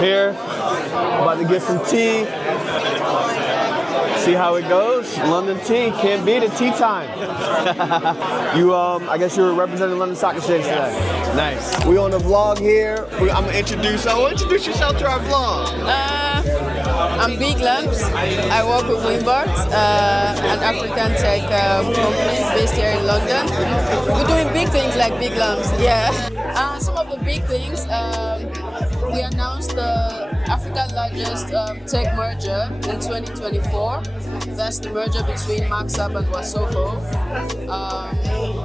Here, about to get some tea. See how it goes. London tea, can't beat it. Tea time. I guess you were representing London Stock Exchange today. Nice. We on the vlog here. I'm gonna introduce yourself to our vlog. I'm Big Lamps. I work with embark, an African tech company based here in London. We're doing big things like Big Lamps, yeah. Some of the big things, we announced the Africa's largest tech merger in 2024. That's the merger between MaxApp and Wasoko.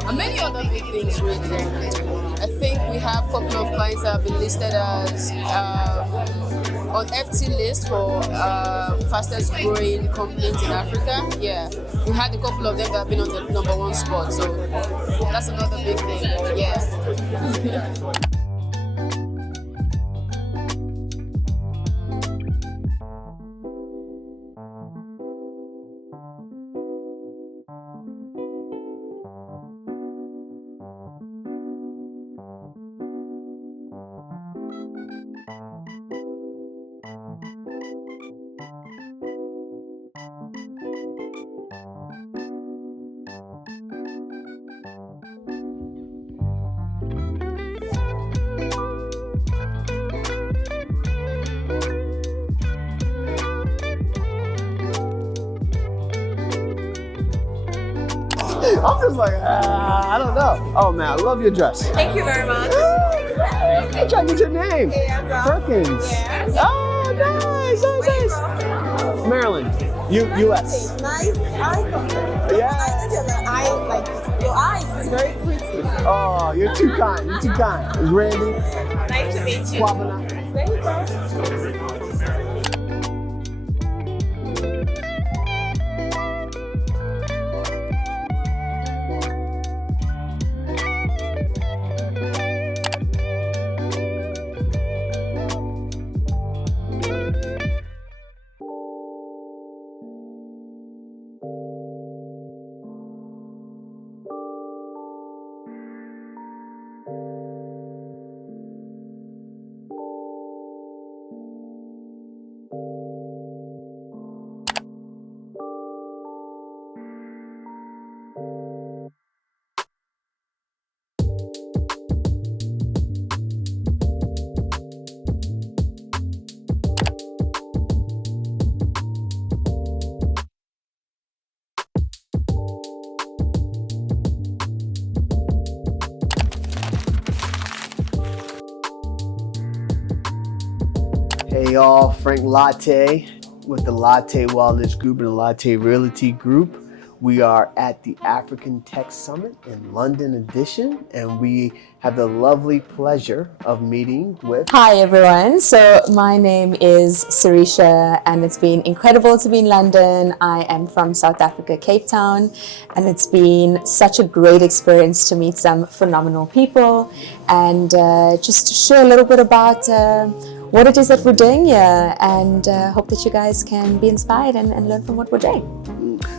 And many other big things, really. I think we have a couple of clients that have been listed as on FT list for fastest growing companies in Africa. Yeah, we had a couple of them that have been on the #1 spot, so that's another big thing. Yeah. I'm just like, I don't know. Oh man, I love your dress. Thank you very much. I'm trying to get your name. Perkins. Yes. Oh, nice. Maryland, U.S. Nice eye. Yeah. Your eyes is very pretty. Oh, you're too kind. You're too kind. Randy. Nice to meet you. Kwabena. There you go. Hey y'all, Frank Lartey with the Lartey Wellness Group and the Lartey Realty Group. We are at the African Tech Summit in London edition, and we have the lovely pleasure of meeting with... Hi everyone, so my name is Sarisha and it's been incredible to be in London. I am from South Africa, Cape Town, and it's been such a great experience to meet some phenomenal people and just to share a little bit about what it is that we're doing here, and hope that you guys can be inspired and learn from what we're doing.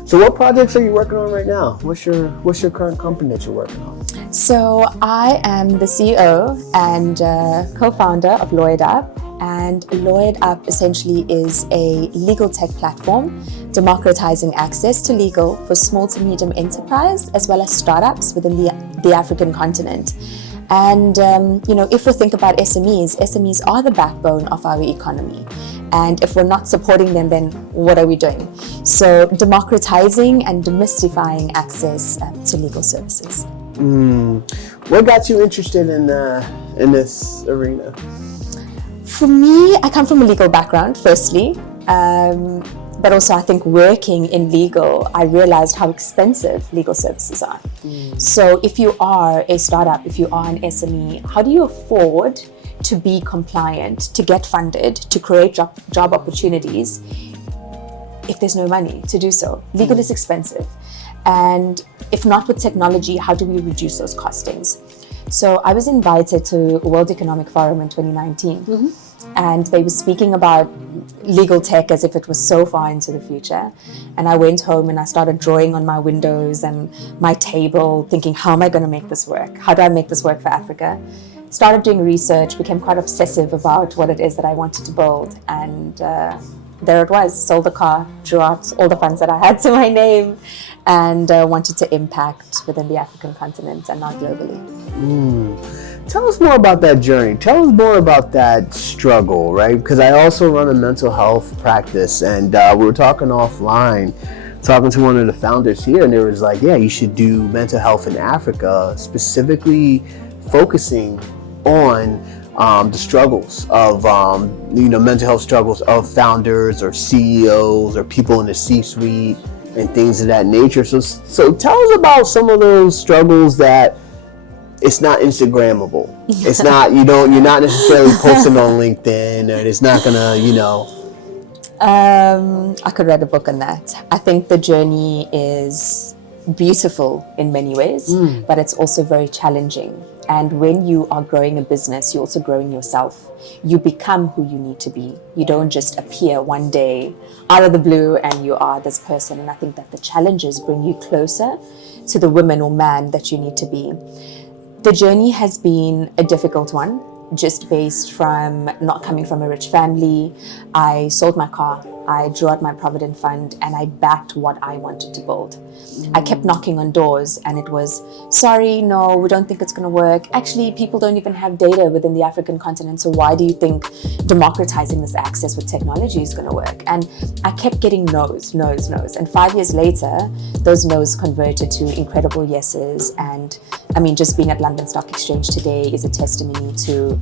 So what projects are you working on right now? What's your current company that you're working on? So I am the CEO and co-founder of Lloyd Up, and Lloyd Up essentially is a legal tech platform democratizing access to legal for small to medium enterprise as well as startups within the African continent. And if we think about SMEs are the backbone of our economy. And if we're not supporting them, then what are we doing? So democratizing and demystifying access to legal services. What got you interested in this arena? For me, I come from a legal background, firstly. But also I think working in legal, I realized how expensive legal services are. So if you are a startup, if you are an SME, how do you afford to be compliant, to get funded, to create job opportunities if there's no money to do so? Legal is expensive. And if not with technology, how do we reduce those costings? So I was invited to World Economic Forum in 2019. And they were speaking about legal tech as if it was so far into the future. And I went home and I started drawing on my windows and my table, thinking, how am I going to make this work? How do I make this work for Africa? started doing research, became quite obsessive about what it is that I wanted to build, and there it was, sold the car, drew out all the funds that I had to my name, and wanted to impact within the African continent and not globally. Tell us more about that journey. Tell us more about that struggle, right? Because I also run a mental health practice, and we were talking offline, talking to one of the founders here, and they was like, yeah, you should do mental health in Africa, specifically focusing on the struggles of, mental health struggles of founders or CEOs or people in the C-suite and things of that nature. So tell us about some of those struggles that it's not Instagrammable. It's not, you're not necessarily posting on LinkedIn, and it's not gonna, I could write a book on that. I think the journey is beautiful in many ways, but it's also very challenging. And when you are growing a business, you're also growing yourself. You become who you need to be. You don't just appear one day out of the blue and you are this person. And I think that the challenges bring you closer to the woman or man that you need to be. The journey has been a difficult one, just based from not coming from a rich family. I sold my car, I drew out my Provident Fund, and I backed what I wanted to build. I kept knocking on doors, and it was, sorry, no, we don't think it's going to work. Actually, people don't even have data within the African continent, so why do you think democratizing this access with technology is going to work? And I kept getting no's. And 5 years later, those no's converted to incredible yeses. And I mean, just being at London Stock Exchange today is a testimony to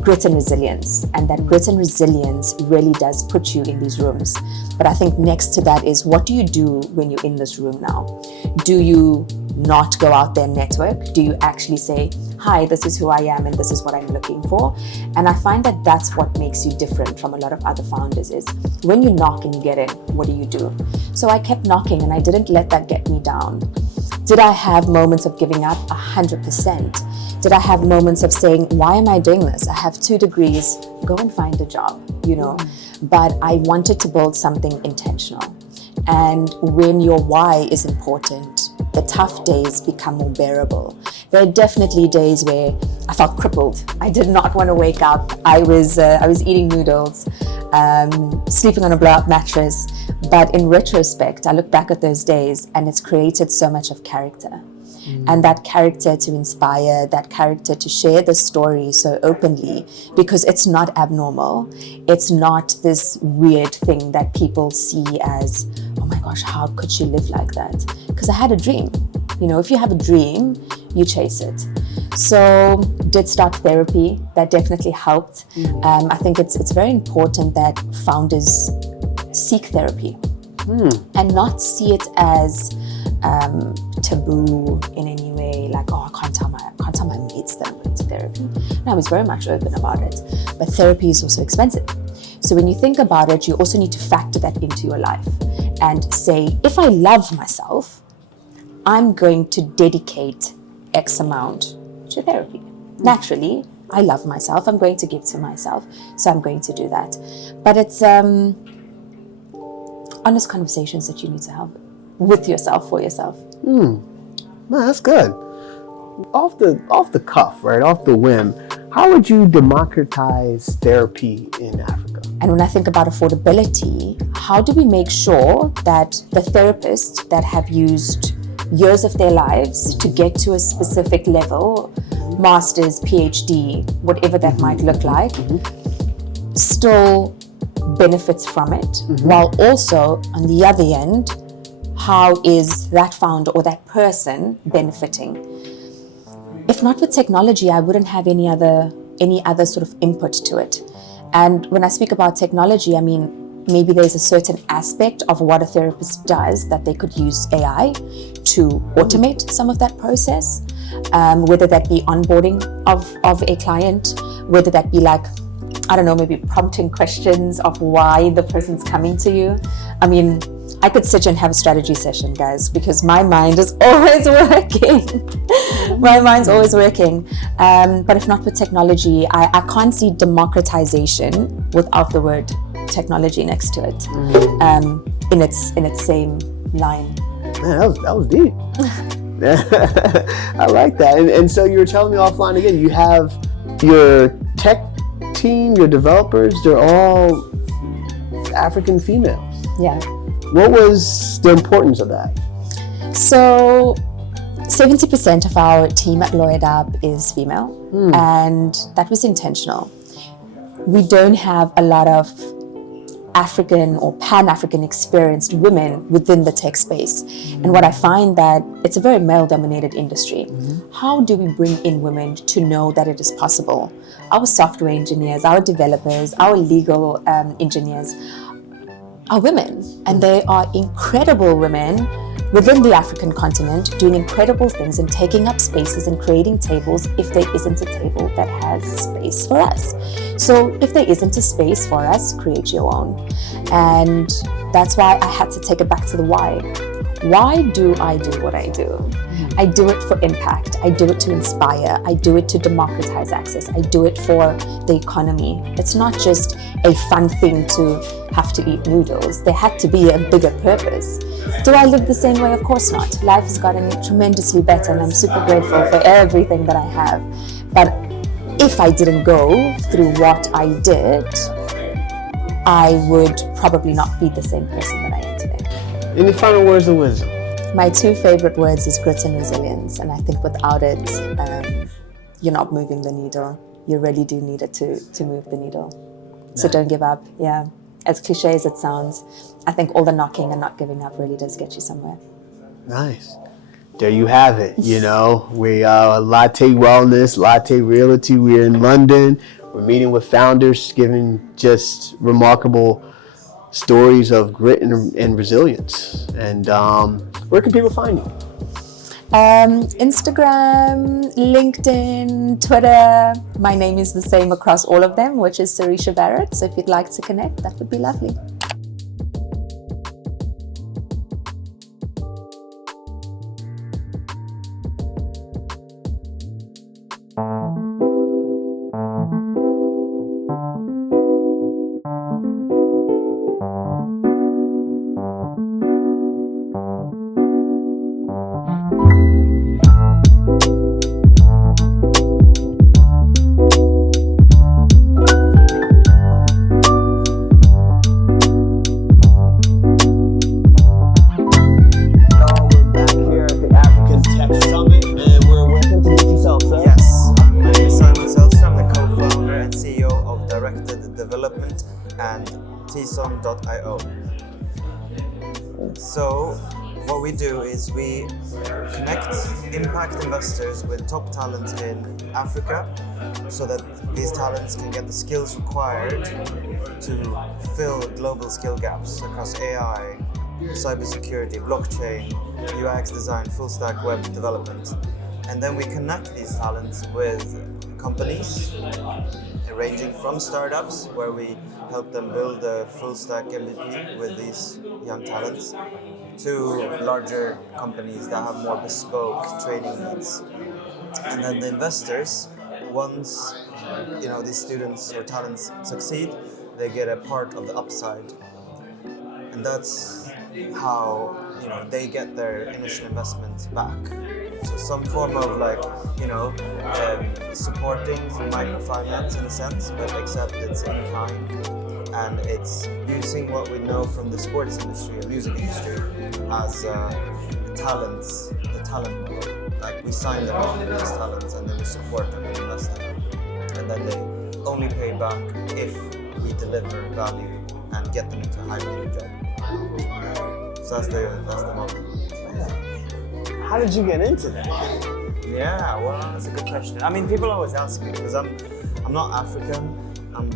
grit and resilience, and that grit and resilience really does put you in these rooms. But I think next to that is, what do you do when you're in this room now? Do you not go out there and network? Do you actually say, hi, this is who I am and this is what I'm looking for? And I find that that's what makes you different from a lot of other founders, is when you knock and you get in, what do you do? So I kept knocking, and I didn't let that get me down. Did I have moments of giving up? 100%. Did I have moments of saying, why am I doing this? I have 2 degrees, go and find a job, But I wanted to build something intentional. And when your why is important, the tough days become more bearable. There are definitely days where I felt crippled. I did not want to wake up. I was eating noodles, sleeping on a blow-up mattress. But in retrospect, I look back at those days, and it's created so much of character. And that character to inspire, that character to share the story so openly, because it's not abnormal. It's not this weird thing that people see as, oh my gosh, how could she live like that? Because I had a dream. If you have a dream, you chase it. So did start therapy. That definitely helped. I think it's very important that founders seek therapy and not see it as taboo in any way, like, oh, I can't tell my mates that I'm going to therapy. No, I was very much open about it. But therapy is also expensive. So when you think about it, you also need to factor that into your life and say, if I love myself, I'm going to dedicate X amount to therapy. Naturally, I love myself. I'm going to give to myself. So I'm going to do that. But it's honest conversations that you need to have with yourself, for yourself. No, that's good. Off the cuff, right? Off the whim, how would you democratize therapy in Africa? And when I think about affordability, how do we make sure that the therapists that have used years of their lives to get to a specific level, master's, PhD, whatever that might look like, still benefits from it, while also on the other end, how is that founder or that person benefiting? If not with technology, I wouldn't have any other sort of input to it. And when I speak about technology, I mean, maybe there's a certain aspect of what a therapist does that they could use AI to automate some of that process, whether that be onboarding of a client, whether that be like, I don't know, maybe prompting questions of why the person's coming to you. I mean, I could sit and have a strategy session, guys, because my mind is always working. My mind's always working. But if not with technology, I can't see democratization without the word technology next to it, in its same line. Man, that was deep. I like that. And so you were telling me offline again, you have your tech team, your developers, they're all African females. Yeah. What was the importance of that? So 70% of our team at LawyerDub is female, and that was intentional. We don't have a lot of African or Pan-African experienced women within the tech space. And what I find that it's a very male-dominated industry. How do we bring in women to know that it is possible? Our software engineers, our developers, our legal engineers are women, and they are incredible women within the African continent, doing incredible things and taking up spaces and creating tables if there isn't a table that has space for us. So if there isn't a space for us, create your own. And that's why I had to take it back to the why. Why do I do what I do? I do it for impact. I do it to inspire. I do it to democratize access. I do it for the economy. It's not just a fun thing to have to eat noodles. There had to be a bigger purpose. Do I live the same way? Of course not. Life has gotten tremendously better, and I'm super grateful for everything that I have. But if I didn't go through what I did, I would probably not be the same person that I am today. Any final words of wisdom? My two favorite words is grit and resilience, and I think without it, you're not moving the needle. You really do need it to move the needle. So don't give up. Yeah, as cliche as it sounds, I think all the knocking and not giving up really does get you somewhere. Nice. There you have it. You know, we are Lartey Wellness, Lartey Realty. We're in London. We're meeting with founders, giving just remarkable stories of grit and resilience. And where can people find you? Instagram, LinkedIn, Twitter. My name is the same across all of them, which is Sarisha Barrett. So if you'd like to connect, that would be lovely. and tson.io. So what we do is we connect impact investors with top talent in Africa so that these talents can get the skills required to fill global skill gaps across AI, cybersecurity, blockchain, UX design, full stack web development. And then we connect these talents with companies, ranging from startups, where we help them build a full stack MVP with these young talents, to larger companies that have more bespoke trading needs. And then the investors, once these students or talents succeed, they get a part of the upside. And that's how they get their initial investment back. So some form of supporting through microfinance in a sense, but except it's in kind, and it's using what we know from the sports industry or music industry as the talent model. Like we sign them on as talents and then we support them and invest in them. And then they only pay back if we deliver value and get them into a high-paying job. So that's the model. How did you get into that? Yeah, well, that's a good question. I mean, people always ask me because I'm not African. I'm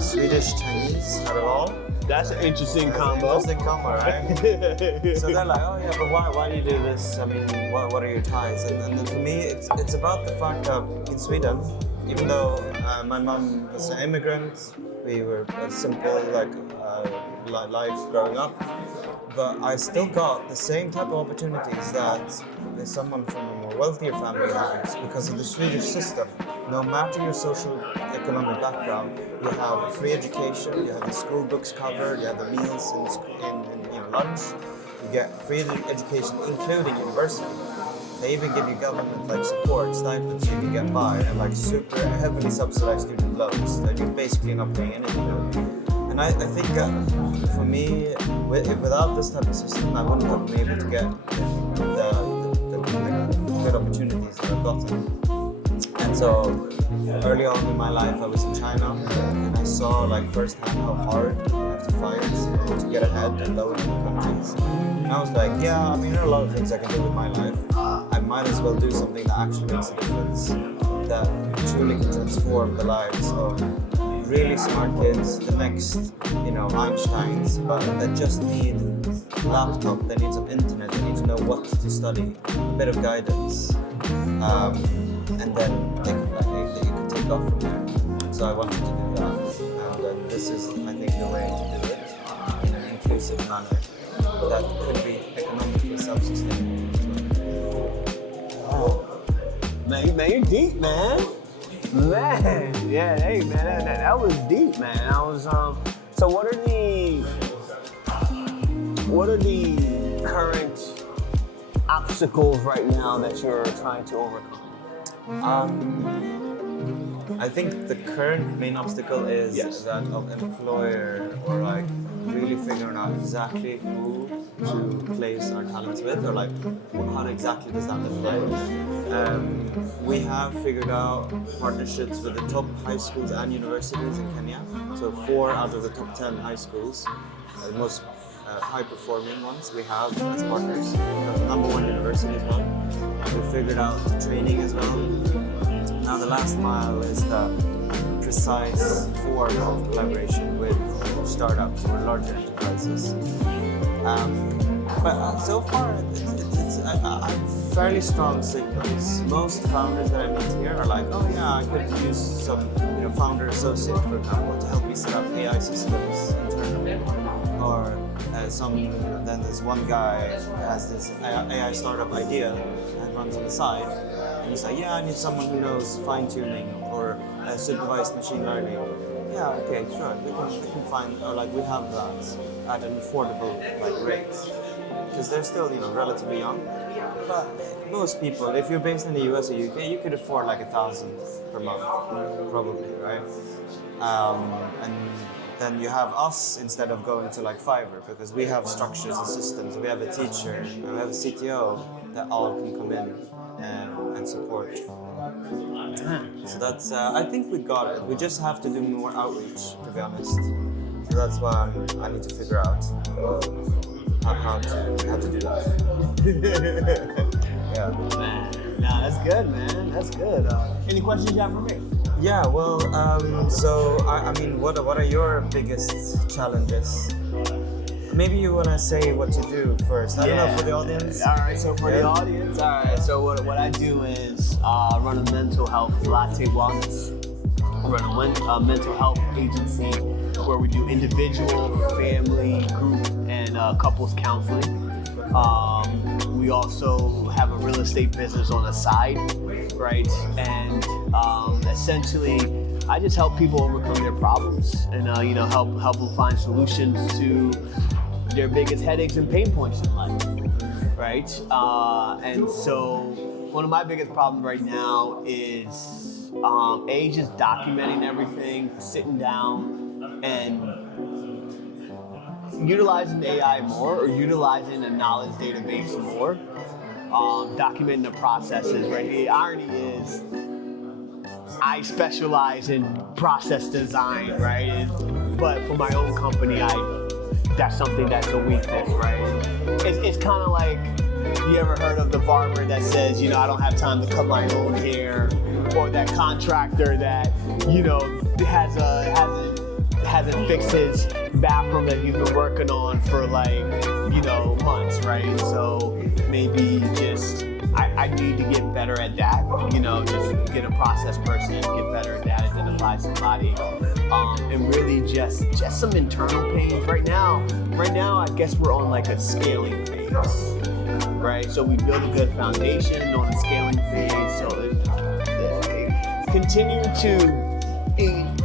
Swedish Chinese out of all. That's an interesting combo. Interesting combo, right? So they're like, oh yeah, but why do you do this? I mean, what are your ties? And then for me, it's about the fact that in Sweden, even though my mom was an immigrant, we were a simple life growing up, but I still got the same type of opportunities that someone from a more wealthier family has because of the Swedish system. No matter your social economic background, you have free education, you have the school books covered, you have the meals in lunch, you get free education including university. They even give you government like support, stipends so you can get by, and like super heavily subsidized student loans that you're basically not paying anything on. And I think for me, without this type of system, I wouldn't have been able to get the good opportunities that I've gotten. And so early on in my life, I was in China, and I saw like firsthand how hard you have to fight to get ahead in low income countries. And I was like, yeah, I mean, there are a lot of things I can do with my life. I might as well do something that actually makes a difference, that truly can transform the lives of really smart kids, the next, Einsteins, but that just need a laptop, they need some internet, they need to know what to study, a bit of guidance. And then you can take off from there. So I wanted to do that, and this is, I think, the way to do it in an inclusive manner that could be economically self-sustaining. Oh, man, you're deep, man. Man, yeah, hey, man, that was deep, man. I was, so what are the current obstacles right now that you're trying to overcome? I think the current main obstacle is that of employer, or like really figuring out exactly who to place our talents with, or like how exactly does that look like. We have figured out partnerships with the top high schools and universities in Kenya. So 4 out of the top 10 high schools, the most high-performing ones we have as partners. The number 1 university as well. We figured out training as well. Now the last mile is the precise form of collaboration with startups or larger enterprises. But so far, I'm fairly strong signals. Most founders that I meet here are like, oh yeah, I could use some founder associate, for example, to help me set up AI systems internally. Or then there's one guy who has this AI startup idea and runs on the side. And he's like, yeah, I need someone who knows fine-tuning or supervised machine learning. Yeah, okay, sure, we can find, or like we have that at an affordable rate. Because they're still, relatively young. But most people, if you're based in the US or UK, you could afford like 1,000 per month, probably, right? And then you have us instead of going to like Fiverr, because we have structures and systems. We have a teacher, and we have a CTO that all can come in and support. So that's, I think we got it. We just have to do more outreach, to be honest. So that's why I need to figure out how to do that. Yeah. Man, nah, that's good, man. That's good. Any questions you have for me? Yeah, well, so I mean, what are your biggest challenges? Maybe you want to say what you do first. I don't know, for the audience. All right, so for the audience, all right, so what I do is run a mental health, Lartey Wellness. Run a mental health agency where we do individual, family, group, and couples counseling. We also have a real estate business on the side, right? And essentially, I just help people overcome their problems and help them find solutions to their biggest headaches and pain points in life, right? And so one of my biggest problems right now is just documenting everything, sitting down and utilizing AI more, or utilizing a knowledge database more, documenting the processes, right? The irony is I specialize in process design, right? But for my own company, that's something that's a weakness, right? It's kind of like, you ever heard of the barber that says, I don't have time to cut my own hair, or that contractor that, hasn't fixed his bathroom that he's been working on for months, right? So maybe I need to get better at that, just get a process person, get better at that, identify somebody, and really just some internal pains. Right now, I guess we're on like a scaling phase, right? So we build a good foundation on a scaling phase, so continue to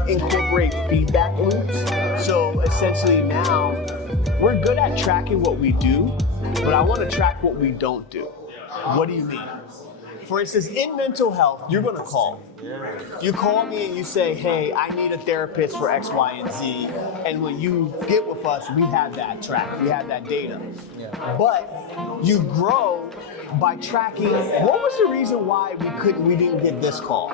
incorporate feedback loops. So essentially now, we're good at tracking what we do, but I want to track what we don't do. What do you mean? For instance, in mental health, you're gonna call. You call me and you say, hey, I need a therapist for X, Y, and Z. And when you get with us, we have that track, we have that data. But you grow by tracking. What was the reason why we didn't get this call?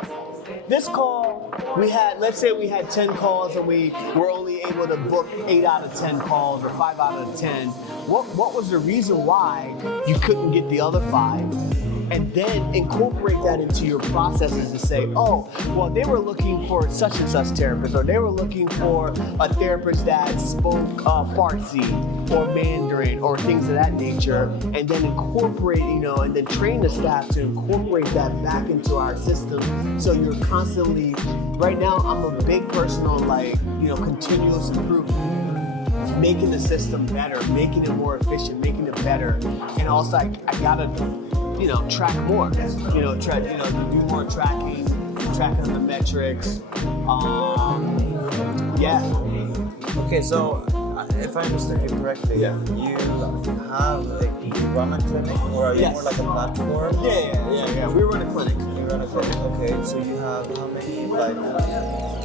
This call, let's say we had 10 calls and we were only able to book 8 out of 10 calls or 5 out of 10. What was the reason why you couldn't get the other 5? And then incorporate that into your processes to say, oh, well, they were looking for such and such therapist, or they were looking for a therapist that spoke Farsi or Mandarin or things of that nature, and then incorporate, and then train the staff to incorporate that back into our system. So you're constantly, right now, I'm a big person on continuous improvement, making the system better, making it more efficient, making it better. And also I gotta track more, do more tracking on the metrics. Okay, so if I understand you correctly, you run a clinic, or are you more like a platform? Yeah. We run a clinic. You run a clinic. Okay, so you have how many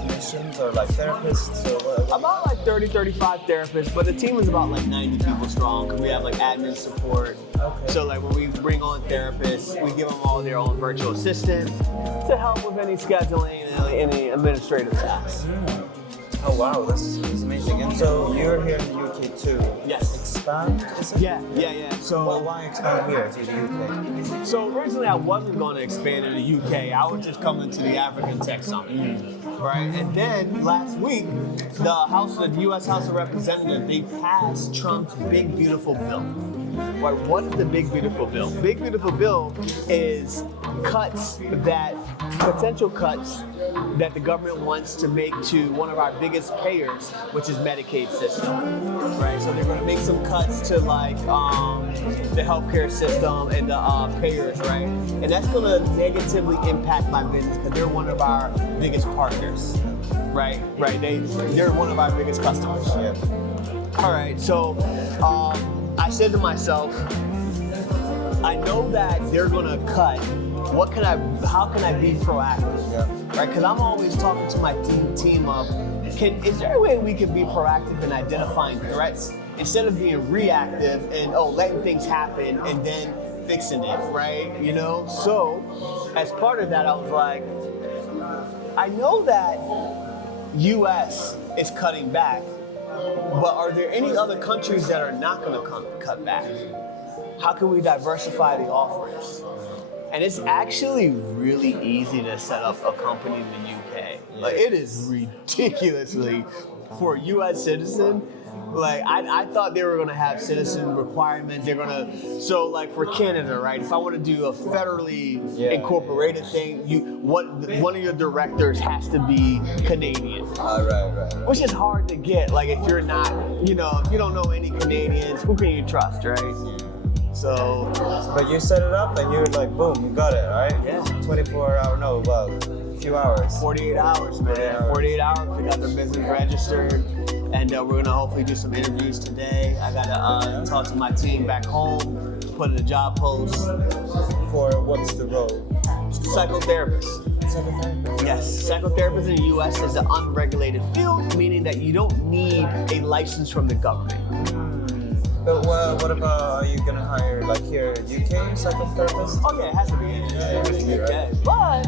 clinicians or therapists or what? About 30, 35 therapists, but the team is about 90 people strong because we have admin support. Okay. So when we bring on therapists, we give them all their own virtual assistant to help with any scheduling and any administrative tasks. Oh wow, this is amazing. And so you're here in the UK too. Yes. Expand, is it? Yeah. So why expand here to the UK? So originally I wasn't going to expand in the UK. I was just coming to the African Tech Summit, right? And then last week, the U.S. House of Representatives, they passed Trump's Big Beautiful Bill. Right? What is the Big Beautiful Bill? Big Beautiful Bill is potential cuts that the government wants to make to one of our biggest payers, which is Medicaid system, right? So they're going to make some cuts to the healthcare system and the payers, right? And that's going to negatively impact my business because they're one of our biggest partners, right? They're one of our biggest customers. All right, so I said to myself, I know that they're going to cut. How can I be proactive? Right? Because I'm always talking to my team of, is there a way we can be proactive in identifying threats instead of being reactive and letting things happen and then fixing it, right? So as part of that, I was like, I know that US is cutting back, but are there any other countries that are not going to cut back? How can we diversify the offerings? And it's actually really easy to set up a company in the UK. It is ridiculously, for a US citizen, I thought they were gonna have citizen requirements. So for Canada, right? If I want to do a federally incorporated thing, one of your directors has to be Canadian. Right. Which is hard to get. If you're not, if you don't know any Canadians, who can you trust, right? So, but you set it up and you're boom, you got it, right? Yeah. 24 hour, a few hours. 48 hours, man. 48 hours, we got the business registered, and we're gonna hopefully do some interviews today. I gotta talk to my team back home, put in a job post. For what's the role? Psychotherapist. Yes, psychotherapist in the US is an unregulated field, meaning that you don't need a license from the government. But what about, are you gonna hire here UK psychotherapist? Oh yeah, it has to be in the UK. But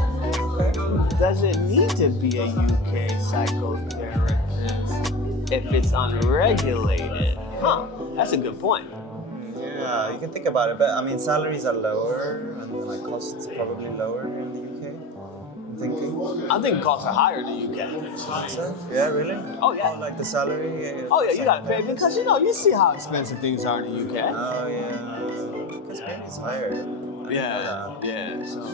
does it need to be a UK psychotherapist if it's unregulated? That's a good point. Yeah, you can think about it, but salaries are lower and costs probably lower in the UK. I think costs are higher in the UK. So, yeah, really? Oh yeah. The salary? You gotta pay because you see how expensive things are in the UK. Oh yeah, because maybe it's higher. Yeah. So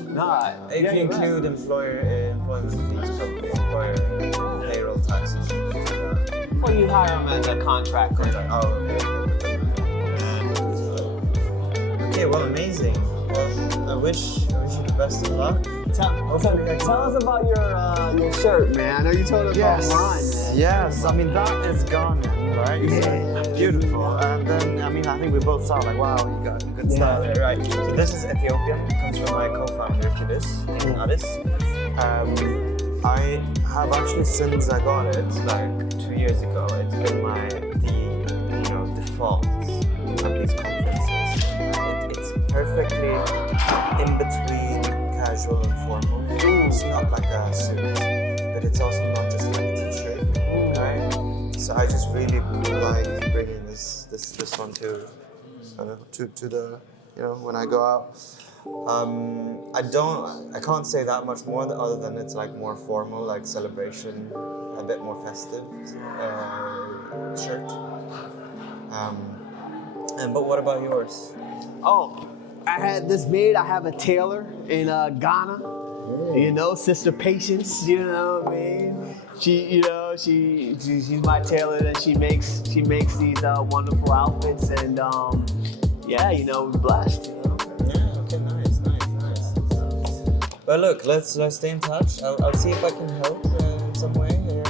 if you include employment fees, probably employer payroll taxes. Well, you hire them as a contractor. Oh, okay. Okay, well, amazing. Well, I wish you the best of luck. Tell us about your shirt, man. I know you told us online, man. Yes, I mean that is Ghanaian, right? Yeah. So beautiful. And then I think we both saw like, wow, you got good style there, right? So this is Ethiopian. It comes from my co-founder Kidis in Addis. I have actually, since I got it like 2 years ago, it's been the default at these conferences. It's perfectly in between casual and formal. It's not like a suit, but it's also not just like a t-shirt, right? So I just really like bringing this one to the when I go out. I can't say that much more other than it's like more formal, like celebration, a bit more festive shirt. But what about yours? Oh, I had this made. I have a tailor in Ghana. You know, Sister Patience. You know what I mean? She's my tailor, and she makes these wonderful outfits, and we're blessed. Yeah. Okay. Nice. Well, look, let's stay in touch. I'll see if I can help in some way here,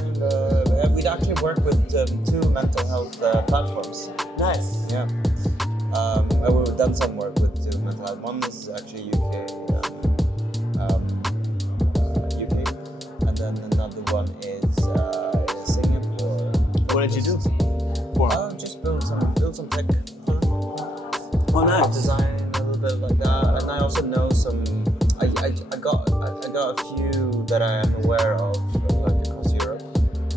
and we'd actually work with 2 mental health platforms. Nice. Yeah. We've done some work with 2 mental health. One is actually UK, and then another one is Singapore. What did you do? Just build some tech. Oh, nice. Design a little bit like that, and I also know some. I got a few that I am aware of like across Europe.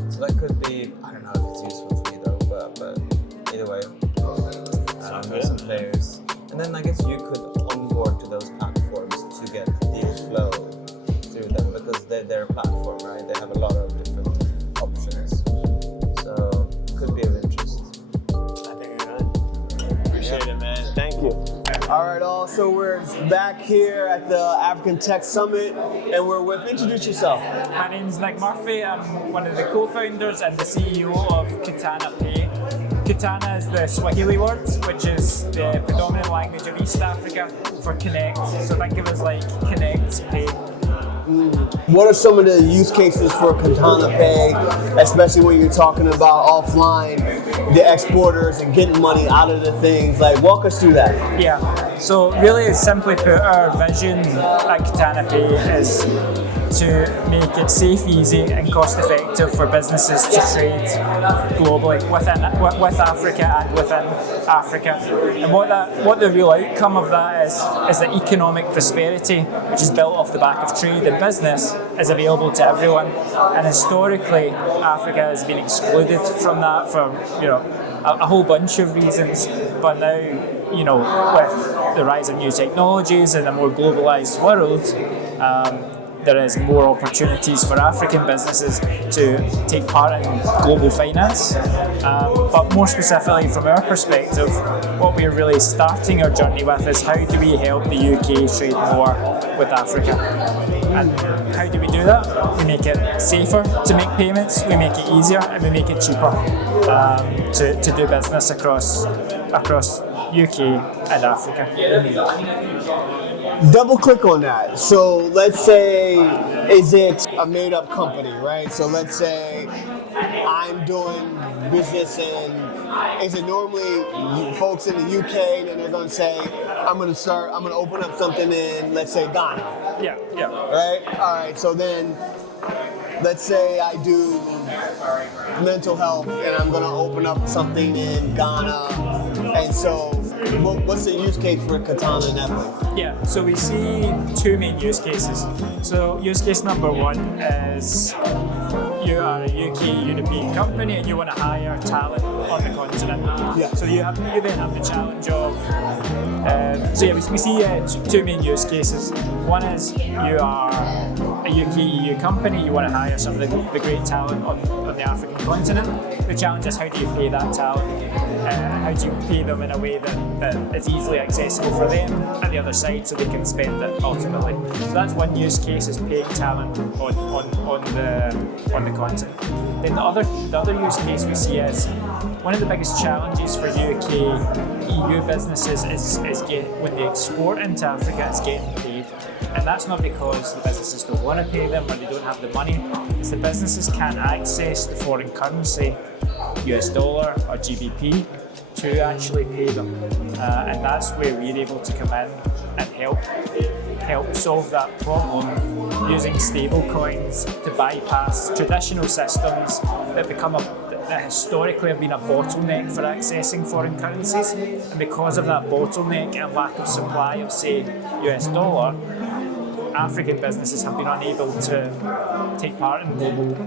So that could be. I don't know if it's useful for you though, but either way. Some players, and then I guess you could onboard to those platforms to get deal flow through them because they're a platform, right? They have a lot of different options, so could be of interest. I think you're good. Appreciate it, man. Thank you. All right, so we're back here at the African Tech Summit, and we're with. Introduce yourself. My name's Nick Murphy. I'm one of the co-founders and the CEO of Katana Pay. Katana is the Swahili word, which is the predominant language of East Africa for connect. So think of it as like connect, pay. What are some of the use cases for Katana Pay, especially when you're talking about offline, the exporters and getting money out of the things? Like, walk us through that. Yeah. So really, simply put, our vision at Katana Pay is to make it safe, easy, and cost-effective for businesses to trade globally with Africa and within Africa. And what the real outcome of that is that economic prosperity, which is built off the back of trade and business, is available to everyone. And historically, Africa has been excluded from that for a whole bunch of reasons. But now, with the rise of new technologies and a more globalized world, there is more opportunities for African businesses to take part in global finance. But more specifically from our perspective, what we're really starting our journey with is how do we help the UK trade more with Africa? And how do we do that? We make it safer to make payments, we make it easier, and we make it cheaper to do business across UK and Africa. Double click on that. So let's say, is it a made up company, right? So let's say I'm doing business is it normally folks in the UK and they're going to say, I'm going to open up something in, let's say, Ghana. Yeah. Right? All right. So then let's say I do mental health and I'm going to open up something in Ghana. And so what's the use case for Katana in that place? Yeah, so we see 2 main use cases. So use case number 1 is you are a UK European company and you want to hire talent on the continent. Yeah. So you then have the challenge of we see 2 main use cases. One is you are a UK EU company, you want to hire some of the great talent on the African continent. The challenge is how do you pay that talent? How do you pay them in a way that is easily accessible for them at the other side so they can spend it ultimately. So that's one use case, is paying talent on the continent. Then the other use case we see is one of the biggest challenges for UK EU businesses is when they export into Africa, it's getting paid. And that's not because the businesses don't want to pay them or they don't have the money. It's the businesses can't access the foreign currency, US dollar or GBP, to actually pay them. And that's where we're able to come in and help solve that problem using stable coins to bypass traditional systems that historically have been a bottleneck for accessing foreign currencies. And because of that bottleneck and lack of supply of, say, US dollar, African businesses have been unable to take part in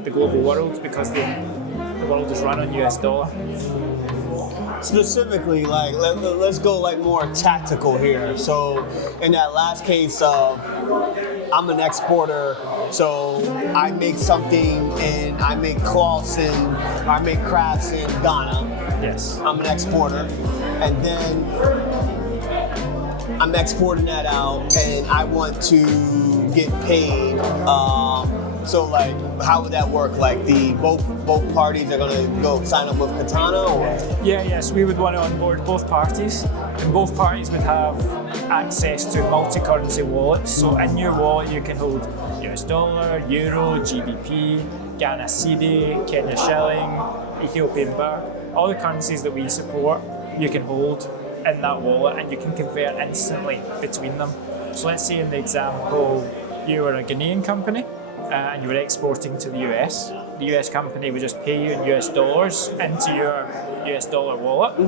the global world because the world is run on US dollar. Specifically, like let's go like more tactical here. So in that last case of I'm an exporter, so I make something and I make cloths and I make crafts in Ghana. Yes. I'm an exporter, and then I'm exporting that out and I want to get paid. So like, how would that work? Like both parties are gonna go sign up with Katana, or? Yes, we would want to onboard both parties, and both parties would have access to multi-currency wallets. So in your wallet you can hold US dollar, euro, GBP, Ghana cedi, Kenya shilling, Ethiopian birr, all the currencies that we support you can hold in that wallet, and you can convert instantly between them. So let's say in the example you were a Ghanaian company and you were exporting to the US. The US company would just pay you in US dollars into your US dollar wallet,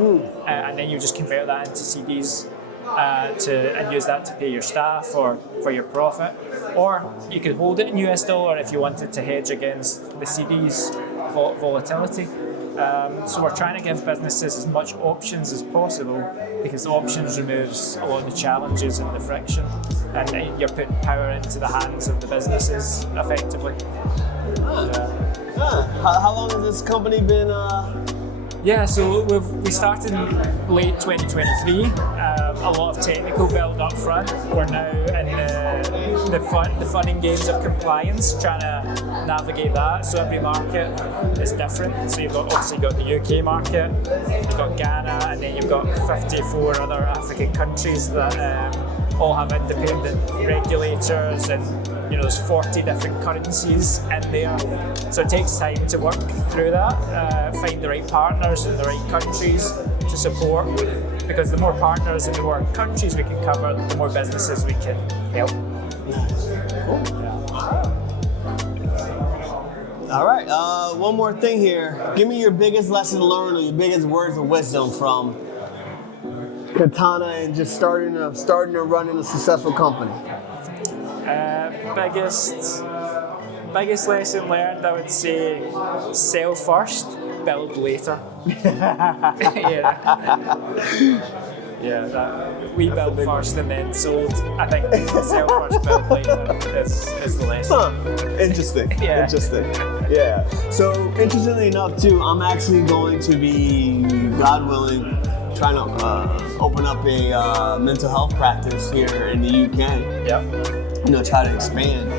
and then you just convert that into CDs and use that to pay your staff or for your profit. Or you could hold it in US dollar if you wanted to hedge against the CDs volatility. So we're trying to give businesses as much options as possible, because the options removes a lot of the challenges and the friction, and you're putting power into the hands of the businesses effectively. How long has this company been? So we started in late 2023. A lot of technical build up front. We're now in the fun and games of compliance, trying to navigate that. So every market is different. So you've got the UK market, you've got Ghana, and then you've got 54 other African countries that all have independent regulators, and there's 40 different currencies in there. So it takes time to work through that, find the right partners in the right countries to support, because the more partners and the more countries we can cover, the more businesses we can help. All right, one more thing here. Give me your biggest lesson learned or your biggest words of wisdom from Katana and just starting to run in a successful company. Biggest lesson learned, I would say, sell first, build later. We build first and then sold. I think sell first, build later is the lesson. Interesting. Yeah. Interesting. Yeah. So interestingly enough, too, I'm actually going to be, God willing, trying to open up a mental health practice here in the UK. Yep. Try to expand.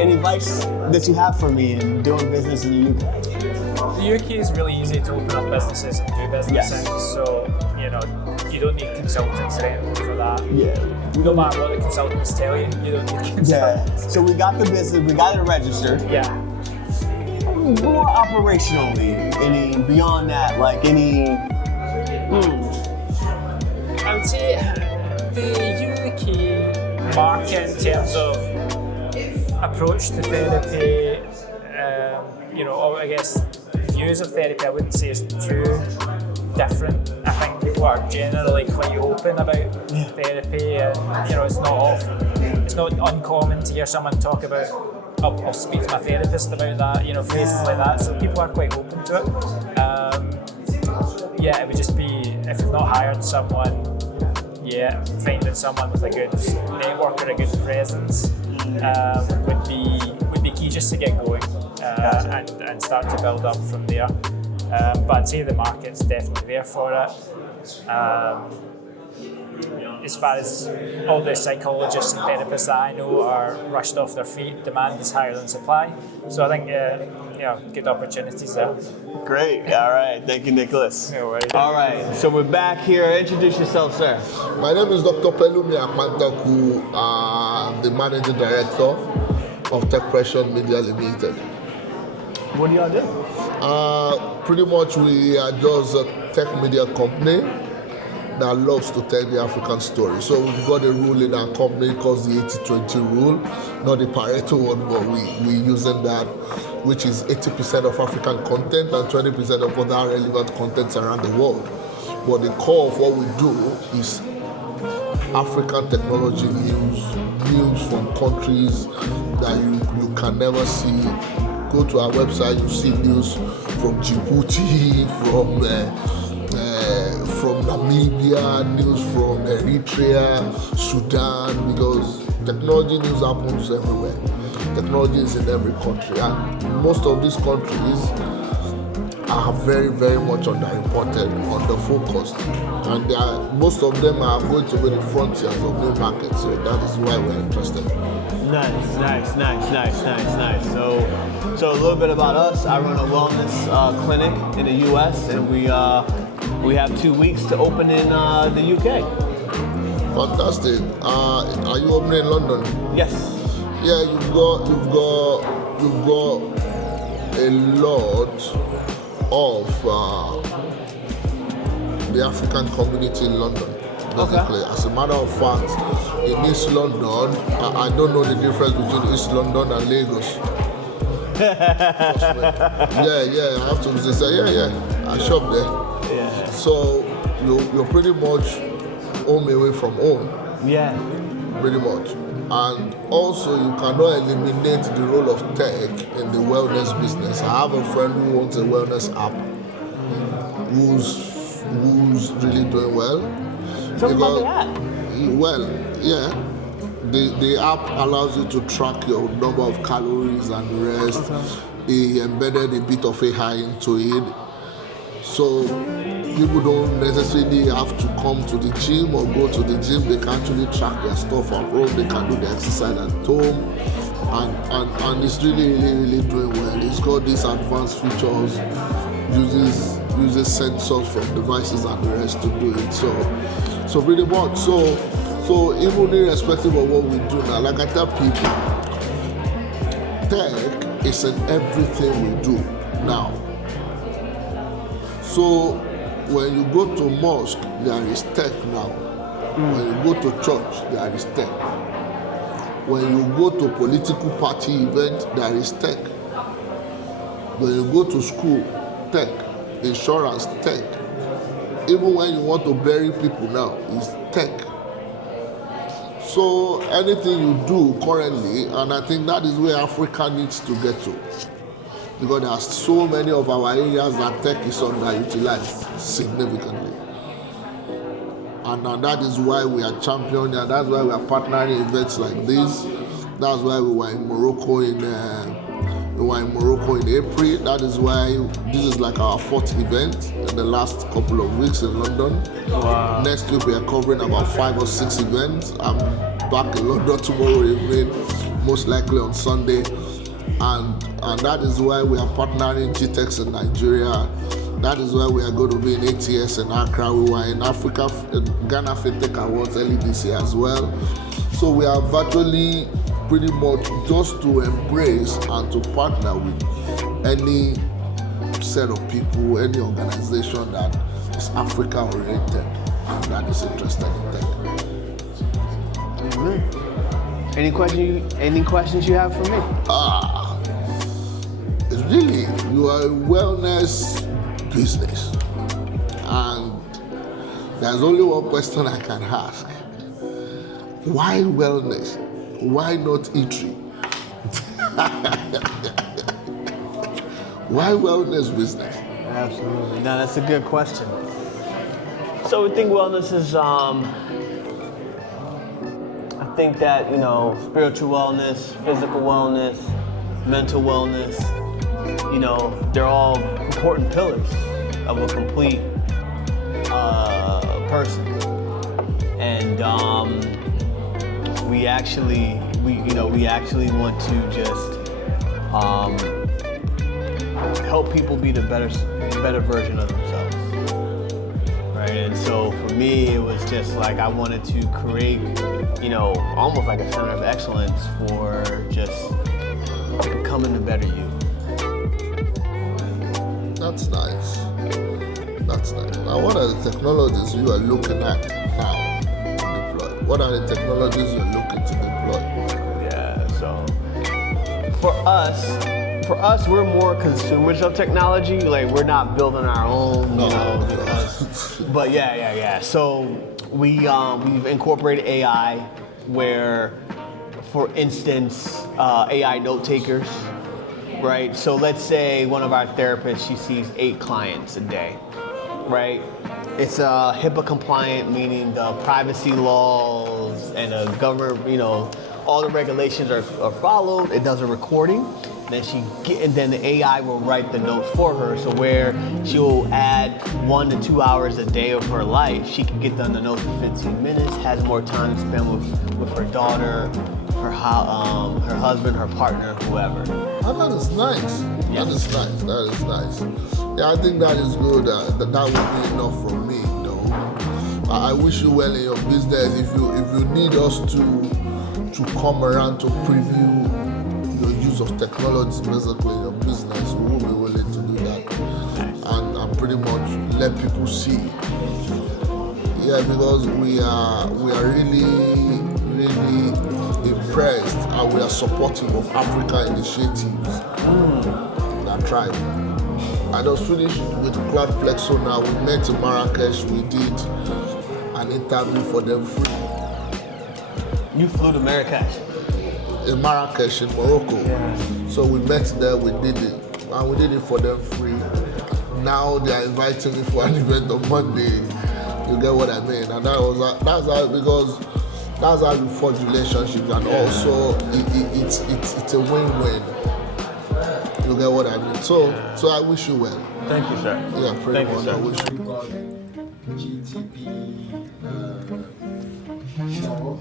Any advice that you have for me in doing business in the UK? The UK is really easy to open up businesses and do business in, so you don't need consultants or anything for that. Yeah. No matter what the consultants tell you, you don't need consultants. Yeah. So we got the business, we got it registered. Yeah. More operationally, beyond that, like any. I would say the UK market in terms of approach to therapy, or I guess views of therapy, I wouldn't say is too different. I think people are generally quite open about therapy, and it's not uncommon to hear someone talk about, I'll speak to my therapist about that, phrases like that. So people are quite open to it. It would just be, if you've not hired someone yet, finding someone with a good network or a good presence would be key, just to get going and start to build up from there. But I'd say the market's definitely there for it. As far as all the psychologists and therapists that I know are rushed off their feet, demand is higher than supply. So I think good opportunities there. Great. All right. Thank you, Nicholas. No worries. All right. So we're back here. Introduce yourself, sir. My name is Dr. Pelumi Akmantaku, the Managing Director of Tech Pressure Media Limited. What do y'all do? Pretty much we are just a tech media company that loves to tell the African story. So we've got a rule in our company called the 80-20 rule, not the Pareto one, but we're using that, which is 80% of African content and 20% of other relevant contents around the world. But the core of what we do is African technology news from countries that you can never see. Go to our website, you see news from Djibouti, from Namibia, news from Eritrea, Sudan, because technology news happens everywhere. Technology is in every country, and most of these countries are very, very much underreported, underfocused, and most of them are going to be the frontiers of new markets, so that is why we're interested. Nice. So a little bit about us. I run a wellness clinic in the U.S. and we have 2 weeks to open in the U.K. Fantastic. Are you opening in London? Yes. Yeah, you've got a lot of the African community in London. Basically, as a matter of fact, in East London, I don't know the difference between East London and Lagos. I have to say, I shop there. Yeah. So you're pretty much home away from home. Yeah. Pretty much. And also you cannot eliminate the role of tech in the wellness business. I have a friend who owns a wellness app who's really doing well. Tell me about the app. Well, yeah. The app allows you to track your number of calories and the rest. They embedded a bit of AI into it. So people don't necessarily have to come to the gym or go to the gym. They can actually track their stuff at home. They can do the exercise at home. And it's really doing well. It's got these advanced features, uses sensors from devices and the rest to do it. So pretty much. So even irrespective of what we do now, like I tell people, tech is in everything we do now. So when you go to mosque, there is tech now. When you go to church, there is tech. When you go to political party event, there is tech. When you go to school, tech. Insurance, tech. Even when you want to bury people now, it's tech. So anything you do currently, and I think that is where Africa needs to get to. Because there are so many of our areas that tech is underutilized significantly. And that is why we are championing, and that's why we are partnering events like this. That's why we were in Morocco in April. That is why this is like our 4th event in the last couple of weeks in London. Wow. Next week we are covering about 5 or 6 events. I'm back in London tomorrow evening, most likely on Sunday. And that is why we are partnering GTEx in Nigeria. That is why we are going to be in ATS in Accra. We were in Africa, Ghana FinTech Awards early this year as well. So we are virtually pretty much just to embrace and to partner with any set of people, any organization that is Africa oriented and that is interested in tech. Mm-hmm. Any questions you have for me? It's really, you are a wellness business, and there's only one question I can ask. Why wellness? Why not eatery? Why wellness business? Absolutely. No, that's a good question. So we think wellness is, I think that, spiritual wellness, physical wellness, mental wellness, they're all important pillars of a complete person. And we actually want to just help people be the better version of themselves. Right, and so for me, it was just like I wanted to create, almost like a center of excellence for just becoming the better you. That's nice. That's nice. Now, what are the technologies you are looking at now to deploy? What are the technologies you're looking to deploy? Yeah, so for us, we're more consumers of technology. Like, we're not building our own, but yeah. So we've incorporated AI where, for instance, AI note takers, right? So let's say one of our therapists, she sees 8 clients a day, right? It's HIPAA compliant, meaning the privacy laws and the government, all the regulations are followed. It does a recording. Then the AI will write the notes for her. So where she will add 1 to 2 hours a day of her life, she can get done the notes in 15 minutes, has more time to spend with her daughter, her husband, her partner, whoever. Oh, that is nice. Yes. That is nice. Yeah, I think that is good. That would be enough for me, I wish you well in your business. If you need us to come around to preview your use of technology basically in your business, we will be willing to do that. And pretty much let people see. Yeah, because we are really impressed and we are supportive of Africa initiatives in our tribe. I just finished with Club Plexo now. We met in Marrakesh. We did an interview for them free. You flew to Marrakesh? In Marrakesh, in Morocco. Yeah. So we met there, we did it. And we did it for them free. Now they are inviting me for an event on Monday. You get what I mean? And that's how you forge relationships, and also it's a win-win. You get what I mean? So I wish you well. Thank you, sir. Yeah, pretty Thank you, much. sir. I wish you You've got GTP, Shaw,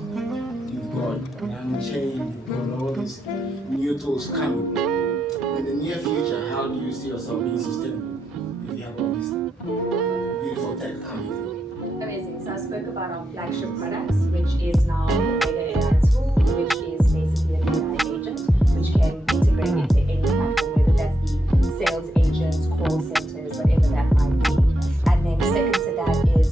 you've got Unchained, you've got all these new tools coming. In the near future, how do you see yourself being sustainable if you have all these beautiful tech coming? Amazing. So I spoke about our flagship products, which is now the Vega AI tool, which is basically an AI agent, which can integrate into any platform, whether that be sales agents, call centers, whatever that might be. And then second to that is,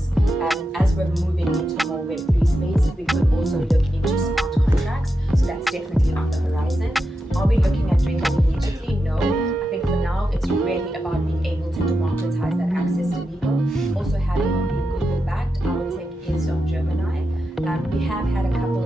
as we're moving into more Web3 space, we could also look into smart contracts. So that's definitely on the horizon. Are we looking at doing that immediately? No. I think for now, it's really about being able to democratize that access to legal. Also having being Google backed, our tech is on Gemini. We have had a couple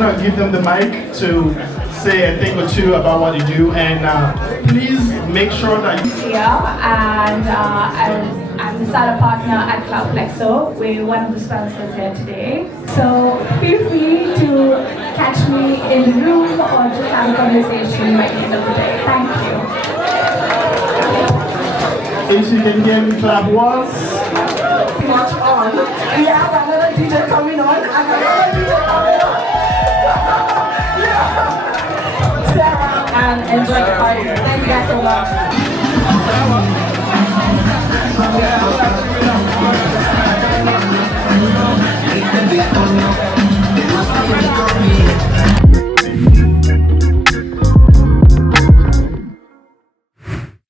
gonna give them the mic to say a thing or two about what you do, and please make sure that you. Here, and I'm the startup partner at Cloud Plexo. We're one of the sponsors here today. So feel free to catch me in the room or just have a conversation by the end of the day. Thank you. If you can hear me, clap once. Much on. We have another DJ coming on. And another DJ coming on. Stay around and enjoy the party. Thank you guys so much.